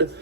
word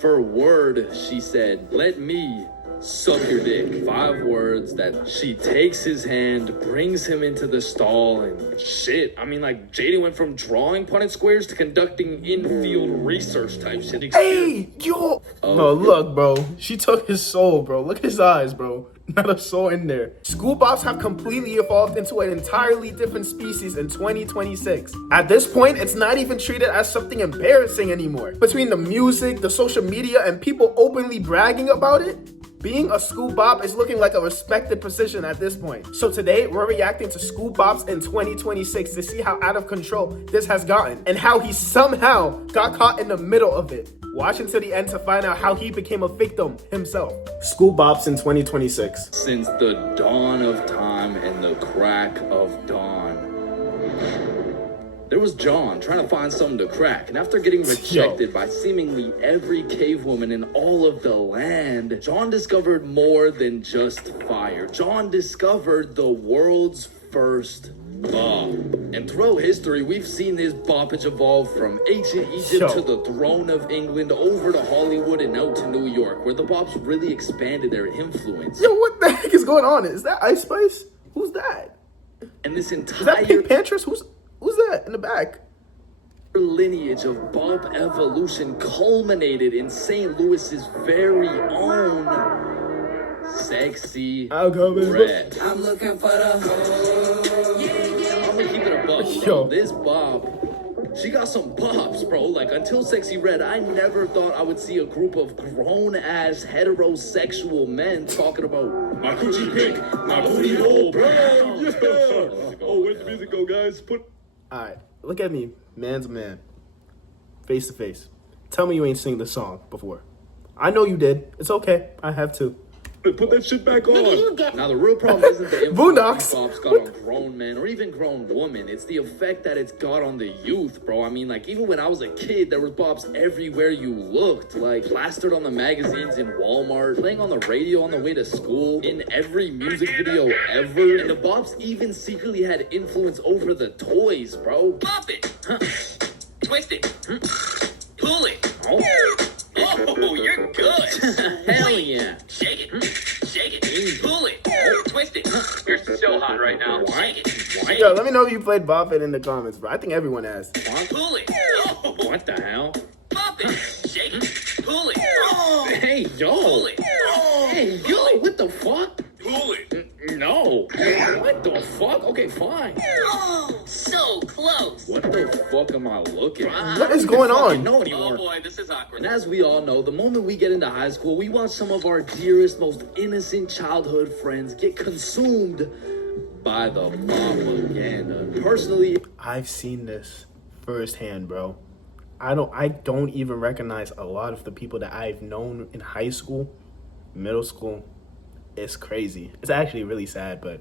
for word, she said, "Let me suck your dick." 5 words that she takes his hand, brings him into the stall, and shit. I mean, like, JD went from drawing Punnett squares to conducting in-field research type shit. Hey, yo! Bro, look, bro. She took his soul, bro. Look at his eyes, bro. Not a soul in there. School bops have completely evolved into an entirely different species in 2026. At this point, it's not even treated as something embarrassing anymore. Between the music, the social media, and people openly bragging about it, being a school bop is looking like a respected position at this point. So today, we're reacting to school bops in 2026 to see how out of control this has gotten and how he somehow got caught in the middle of it. Watch until the end to find out how he became a victim himself. School bops in 2026. Since the dawn of time and the crack of dawn, there was John trying to find something to crack, and after getting rejected by seemingly every cave woman in all of the land, John discovered more than just fire. John discovered the world's first bop. And throughout history, we've seen this boppage evolve from ancient Egypt to the throne of England, over to Hollywood and out to New York, where the bops really expanded their influence. Yo, what the heck is going on? Is that Ice Spice? Who's that? And this entire... Is that Pink Panthers? Who's that in the back? lineage of bop evolution culminated in St. Louis's very own Sexy Red. I'm looking for the I'm gonna keep it a buck. Yo, this bop, she got some bops, bro. Like, until Sexy Red, I never thought I would see a group of grown-ass heterosexual men talking about my coochie pink, my booty hole, bro. Yeah. Oh, where's the music go, guys? Alright, look at me, man's man. Face to face. Tell me you ain't sing this song before. I know you did. It's okay. I have too. Put that shit back on. Now, the real problem isn't the influence bops got on grown men or even grown women. It's the effect that it's got on the youth, bro. I mean, like, even when I was a kid, there was bops everywhere you looked. Like, plastered on the magazines in Walmart, playing on the radio on the way to school, in every music video ever. And the bops even secretly had influence over the toys, bro. Bop it. Huh. Twist it. Pull it. Oh. Oh, you're good. Hell yeah. Shake it. Shake it. Pull it. Twist it. You're so hot right now. Shake it. Shake Yo, let me know if you played Bop It in the comments, bro. I think everyone has. Pull it. Oh. What the hell? Bop it. Shake it. Pull it. Oh. Hey, yo. Pull it. Oh. Hey, yo, what the fuck? Pull it. No. What the fuck? Okay, fine. Oh, so close. What the fuck am I looking at? What is going on? Know anymore. Oh boy, this is awkward. And as we all know, the moment we get into high school, we watch some of our dearest, most innocent childhood friends get consumed by the propaganda. Personally, I've seen this firsthand, bro. I don't even recognize a lot of the people that I've known in high school, middle school. It's crazy. It's actually really sad, but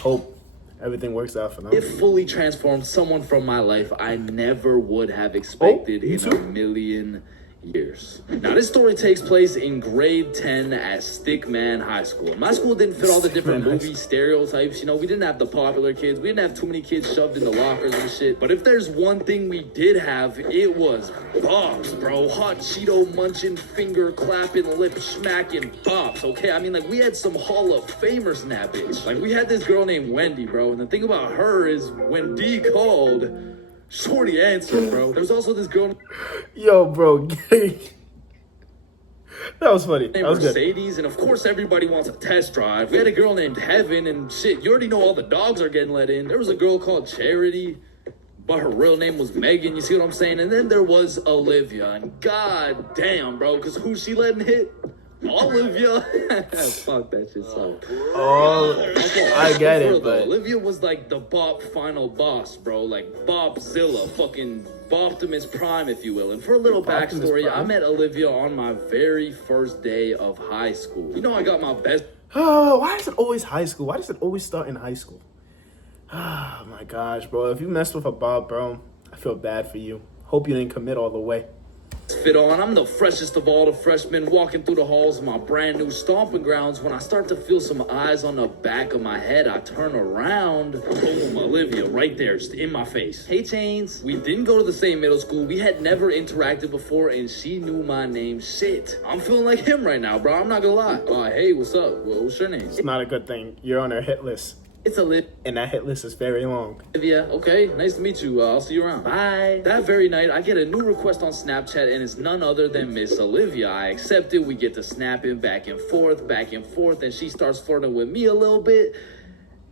hope everything works out for them. it fully transformed someone from my life I never would have expected in a million years. Now, this story takes place in grade 10 at Stickman High School. My school didn't fit all the different movie stereotypes. You know, we didn't have the popular kids. We didn't have too many kids shoved in the lockers and shit. But if there's one thing we did have, it was bops, bro. Hot Cheeto munching, finger clapping, lip smacking bops, okay? I mean, like, we had some Hall of Famers in that bitch. Like, we had this girl named Wendy, bro. And the thing about her is when D called, shorty answered, bro. There was also this girl Yo, bro. That was funny. That named was good. Mercedes, and of course everybody wants a test drive. We had a girl named Heaven, and shit, you already know all the dogs are getting let in. There was a girl called Charity, but her real name was Megan, you see what I'm saying? And then there was Olivia, and god damn, bro, because who she letting hit? Olivia. Fuck that shit so. Oh, I get it, but Olivia was like the bop final boss, bro. Like Bopzilla, fucking Boptimus Prime, if you will. And for a little backstory, I met Olivia on my very first day of high school. You know, I got my best. oh, why is it always high school? Why does it always start in high school? Oh my gosh, bro. If you messed with a Bob, bro, I feel bad for you. Hope you didn't commit all the way. Fit on, I'm the freshest of all the freshmen walking through the halls of my brand new stomping grounds. When I start to feel some eyes on the back of my head, I turn around. Boom, Olivia, right there, just in my face. Hey, Chains. We didn't go to the same middle school. We had never interacted before, and she knew my name. Shit, I'm feeling like him right now, bro. I'm not gonna lie. Hey, what's up? What's your name? It's not a good thing. You're on her hit list. It's and that hit list is very long. Olivia, okay, nice to meet you. I'll see you around. Bye. That very night, I get a new request on Snapchat, and it's none other than Miss Olivia. I accept it. We get to snapping back and forth, and she starts flirting with me a little bit.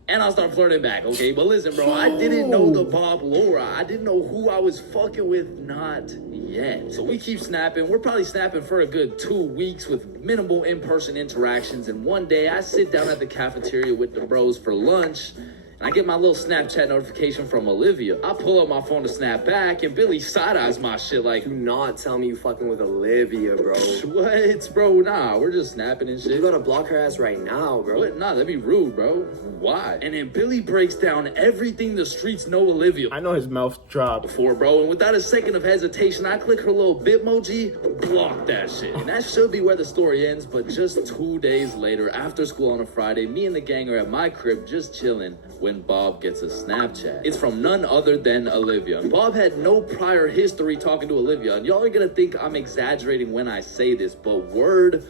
And I'll start flirting back, okay? But listen, bro, I didn't know the Bob Laura. I didn't know who I was fucking with, not yet. So we keep snapping. We're probably snapping for a good 2 weeks with minimal in-person interactions. And one day, I sit down at the cafeteria with the bros for lunch, and I get my little Snapchat notification from Olivia. I pull up my phone to snap back, and Billy side-eyes my shit like, Do not tell me you fucking with Olivia, bro. what, bro? Nah, we're just snapping and shit. You gotta block her ass right now, bro. What? Nah, that'd be rude, bro. Why? And then Billy breaks down everything the streets know Olivia I know his mouth dropped. for, bro. And without a second of hesitation, I click her little Bitmoji, block that shit. And that should be where the story ends, but just 2 days later, after school on a Friday, me and the gang are at my crib just chilling when Bob gets a Snapchat. It's from none other than Olivia. Bob had no prior history talking to Olivia, and y'all are gonna think I'm exaggerating when I say this, but word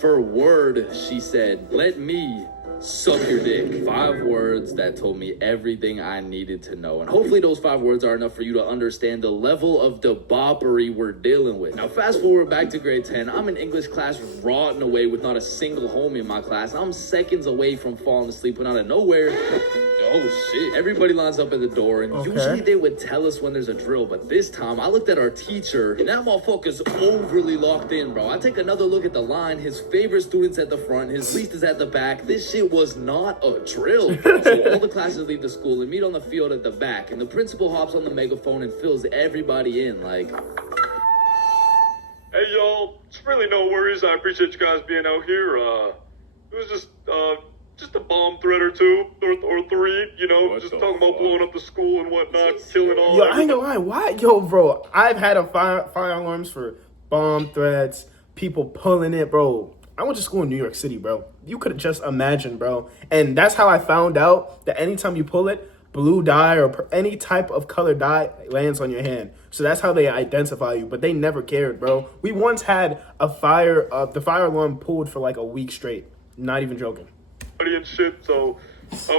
for word, she said, "Let me suck your dick." 5 words that told me everything I needed to know. And hopefully those 5 words are enough for you to understand the level of debauchery we're dealing with. Now fast forward back to grade 10. I'm in English class rotting away with not a single homie in my class. I'm seconds away from falling asleep when out of nowhere, oh shit, everybody lines up at the door, and usually they would tell us when there's a drill, but this time I looked at our teacher, and that motherfucker's overly locked in, bro. I take another look at the line. His favorite student's at the front, his least is at the back. This shit was not a drill. So all the classes leave the school and meet on the field at the back, and the principal hops on the megaphone and fills everybody in like, "Hey y'all, it's really no worries. I appreciate you guys being out here. It was just a bomb threat or two or 3, you know, just talking about blowing up the school and whatnot, killing all." Yo, I ain't gonna lie. Why? Yo, bro, I've had a fire alarms for bomb threats, people pulling it, bro. I went to school in New York City, bro. You could just imagine, bro. And that's how I found out that anytime you pull it, blue dye or any type of color dye lands on your hand. So that's how they identify you. But they never cared, bro. We once had the fire alarm pulled for like a week straight. Not even joking. And shit, so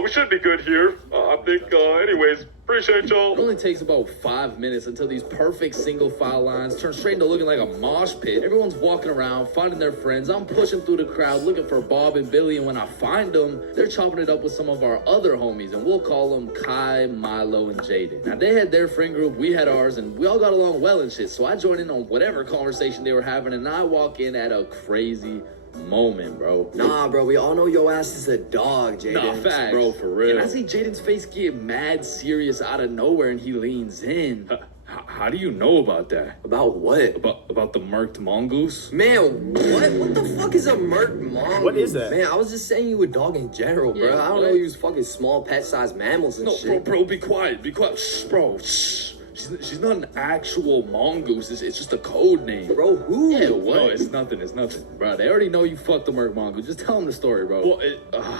we should be good here. I think, anyways, appreciate y'all. it only takes about 5 minutes until these perfect single file lines turn straight into looking like a mosh pit. Everyone's walking around, finding their friends. I'm pushing through the crowd looking for Bob and Billy, and when I find them, they're chopping it up with some of our other homies, and we'll call them Kai, Milo, and Jaden. Now, they had their friend group, we had ours, and we all got along well and shit, so I joined in on whatever conversation they were having, and I walk in at a crazy moment, bro. Nah, bro, we all know your ass is a dog, Jaden. Nah, facts. Bro, for real. And I see Jaden's face get mad serious out of nowhere, and he leans in. How do you know about that? About what? About the murked mongoose? Man, what? What the fuck is a murked mongoose? What is that? Man, I was just saying you a dog in general, bro. Yeah, I don't know you was fucking small pet-sized mammals and shit. No, bro, be quiet. Be quiet. Shh, bro, shh. She's not an actual mongoose. It's just a code name. Bro, who? Yeah, what? No, it's nothing. Bro, they already know you fucked the murk mongoose. Just tell them the story, bro. Well,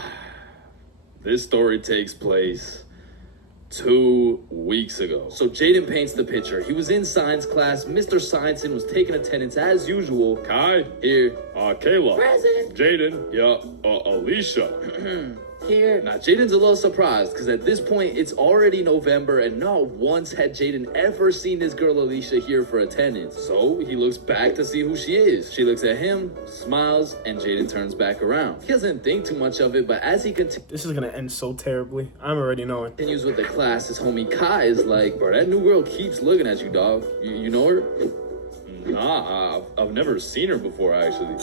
this story takes place 2 weeks ago. So Jaden paints the picture. He was in science class. Mr. Scienceson was taking attendance as usual. Kai, here. Kayla. Present. Jaden. Yeah. Alicia. Here. Now, Jaden's a little surprised because at this point, it's already November, and not once had Jaden ever seen this girl Alicia here for attendance. So he looks back to see who she is. She looks at him, smiles, and Jaden turns back around. He doesn't think too much of it, but as he This is gonna end so terribly. I'm already knowing. continues with the class, his homie Kai is like, bro, that new girl keeps looking at you, dog. You know her? Nah, I've never seen her before, actually.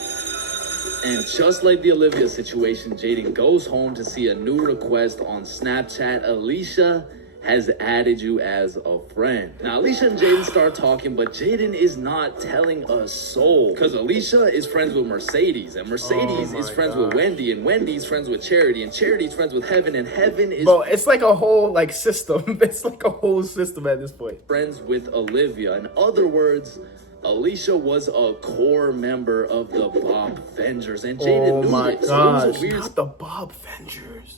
And just like the Olivia situation, Jaden goes home to see a new request on Snapchat. Alicia has added you as a friend. Now, Alicia and Jaden start talking, but Jaden is not telling a soul. Because Alicia is friends with Mercedes, and Mercedes is friends with Wendy, and Wendy's friends with Charity, and Charity's friends with Heaven, and Heaven is... Bro, it's like a whole, system. It's like a whole system at this point. friends with Olivia. In other words, Alicia was a core member of the Bob Vengers, and Jaden Oh knew my it. So it was gosh, a weird not the Bob Vengers.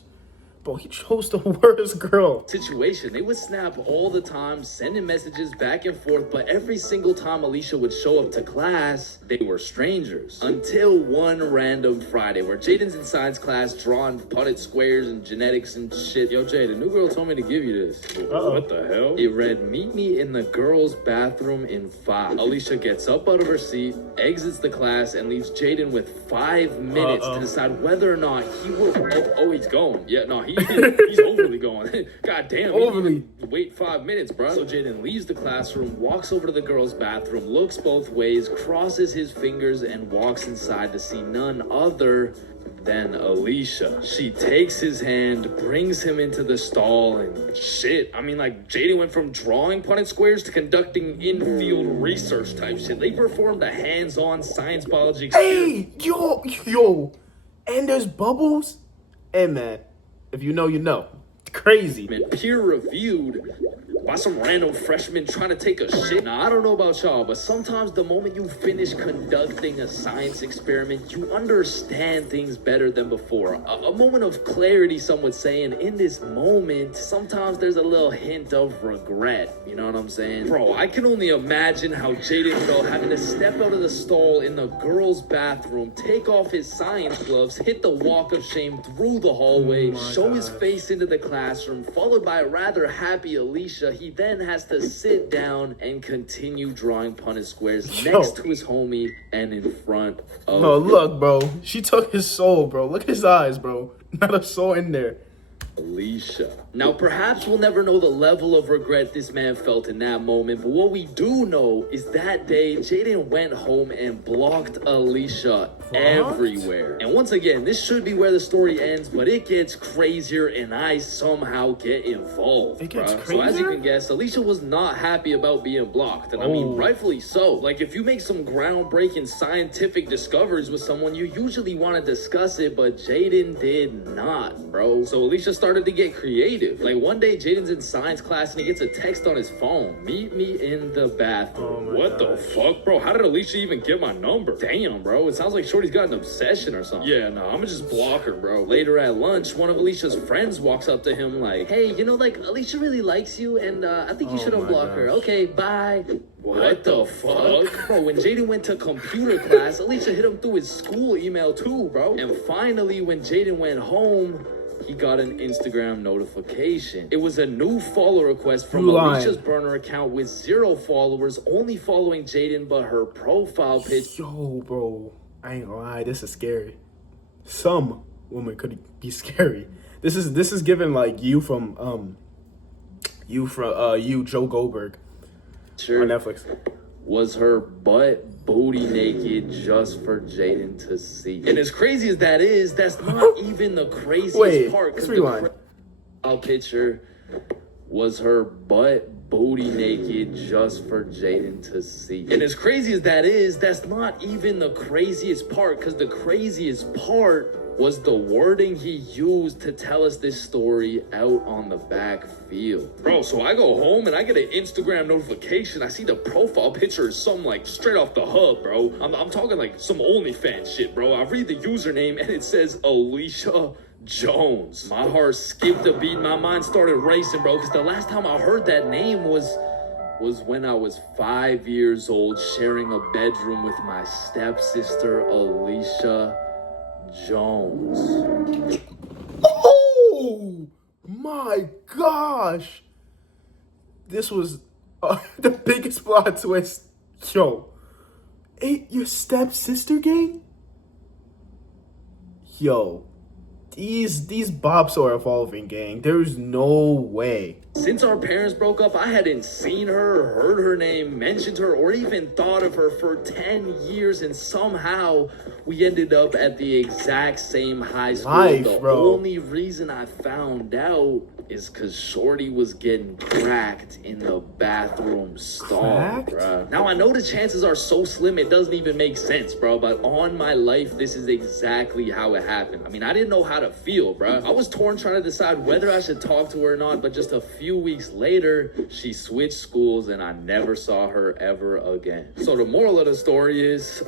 Bro, he chose the worst girl. situation. They would snap all the time, sending messages back and forth, but every single time Alicia would show up to class, they were strangers. Until one random Friday where Jaden's in science class drawing Punnett squares and genetics and shit. Yo, Jay, the new girl told me to give you this. What the hell? It read, "Meet me in the girls' bathroom in 5." Alicia gets up out of her seat, exits the class, and leaves Jaden with 5 minutes to decide whether or not he will. Oh, he's going. Yeah, no, he's overly going. God damn, Overly. Wait 5 minutes, bro. So Jaden leaves the classroom, walks over to the girls' bathroom, looks both ways, crosses his fingers, and walks inside to see none other than Alicia. She takes his hand, brings him into the stall, and shit. I mean, like, Jaden went from drawing Punnett squares to conducting in-field research type shit. They performed a hands-on science biology experiment. Hey, yo. And there's bubbles. Hey, man. If you know, you know. It's crazy. Peer-reviewed by some random freshman trying to take a shit. Now, I don't know about y'all, but sometimes the moment you finish conducting a science experiment, you understand things better than before. A moment of clarity, some would say, and in this moment, sometimes there's a little hint of regret. You know what I'm saying? Bro, I can only imagine how Jaden felt having to step out of the stall in the girls' bathroom, take off his science gloves, hit the walk of shame through the hallway, show his face into the classroom, followed by a rather happy Alicia. He then has to sit down and continue drawing Punnett squares next to his homie and in front of No, look, bro. She took his soul, bro. Look at his eyes, bro. Not a soul in there. Alicia. Now, perhaps we'll never know the level of regret this man felt in that moment, but what we do know is that day, Jaden went home and blocked Alicia everywhere. And once again, this should be where the story ends, but it gets crazier and I somehow get involved. It gets bruh. So as you crazier? can guess, Alicia was not happy about being blocked. And I mean, rightfully so. Like, if you make some groundbreaking scientific discoveries with someone, you usually want to discuss it, but Jaden did not, bro. So Alicia started to get creative. Like, one day, Jaden's in science class and he gets a text on his phone. "Meet me in the bathroom." What the fuck, bro? How did Alicia even get my number? Damn, bro. It sounds like Shorty's got an obsession or something. Yeah, no, I'ma just block her, bro. Later at lunch, one of Alicia's friends walks up to him like, "Hey, you know, like, Alicia really likes you, and I think you should unblock her. Okay, bye." What the fuck? Bro, when Jaden went to computer class, Alicia hit him through his school email too, bro. And finally, when Jaden went home, he got an Instagram notification. It was a new follow request from Alicia's burner account with 0 followers, only following Jaden, but her profile picture. Yo, bro. I ain't gonna lie. This is scary. Some woman could be scary. This is given like you from Joe Goldberg on Netflix. Was her butt booty naked just for Jaden to see. And as crazy as that is, that's not even the craziest part. Let's rewind. Our picture was her butt booty naked just for Jaden to see. And as crazy as that is, that's not even the craziest part, because the craziest part was the wording he used to tell us this story out on the backfield. Bro, so I go home and I get an Instagram notification. I see the profile picture is some like straight off the hub, bro. I'm talking like some OnlyFans shit, bro. I read the username and it says Alicia Jones. My heart skipped a beat. My mind started racing, bro, because the last time I heard that name was when I was 5 years old, sharing a bedroom with my stepsister, Alicia Jones. Oh my gosh. This was the biggest plot twist. Yo. Ain't your stepsister gang? Yo. These Bops are evolving, gang. There's no way. Since our parents broke up, I hadn't seen her, heard her name, mentioned her, or even thought of her for 10 years, and somehow we ended up at the exact same high school. The bro. only reason I found out is because Shorty was getting cracked in the bathroom stall, Cracked? bro. Now, I know the chances are so slim it doesn't even make sense, bro, but on my life, this is exactly how it happened. I mean, I didn't know how to feel, bro. I was torn trying to decide whether I should talk to her or not, but just a few weeks later, she switched schools and I never saw her ever again. So the moral of the story is,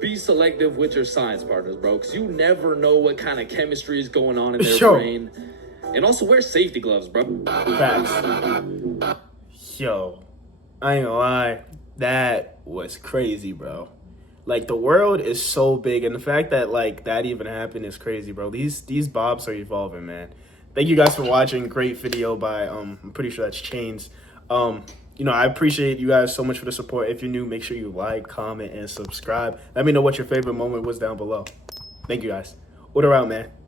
be selective with your science partners, bro, because you never know what kind of chemistry is going on in their brain. And also wear safety gloves, bro. Facts. Yo, I ain't gonna lie. That was crazy, bro. Like, the world is so big, and the fact that, like, that even happened is crazy, bro. These Bops are evolving, man. Thank you guys for watching. Great video by, I'm pretty sure that's Chains. You know, I appreciate you guys so much for the support. If you're new, make sure you like, comment, and subscribe. Let me know what your favorite moment was down below. Thank you, guys. Order out, man.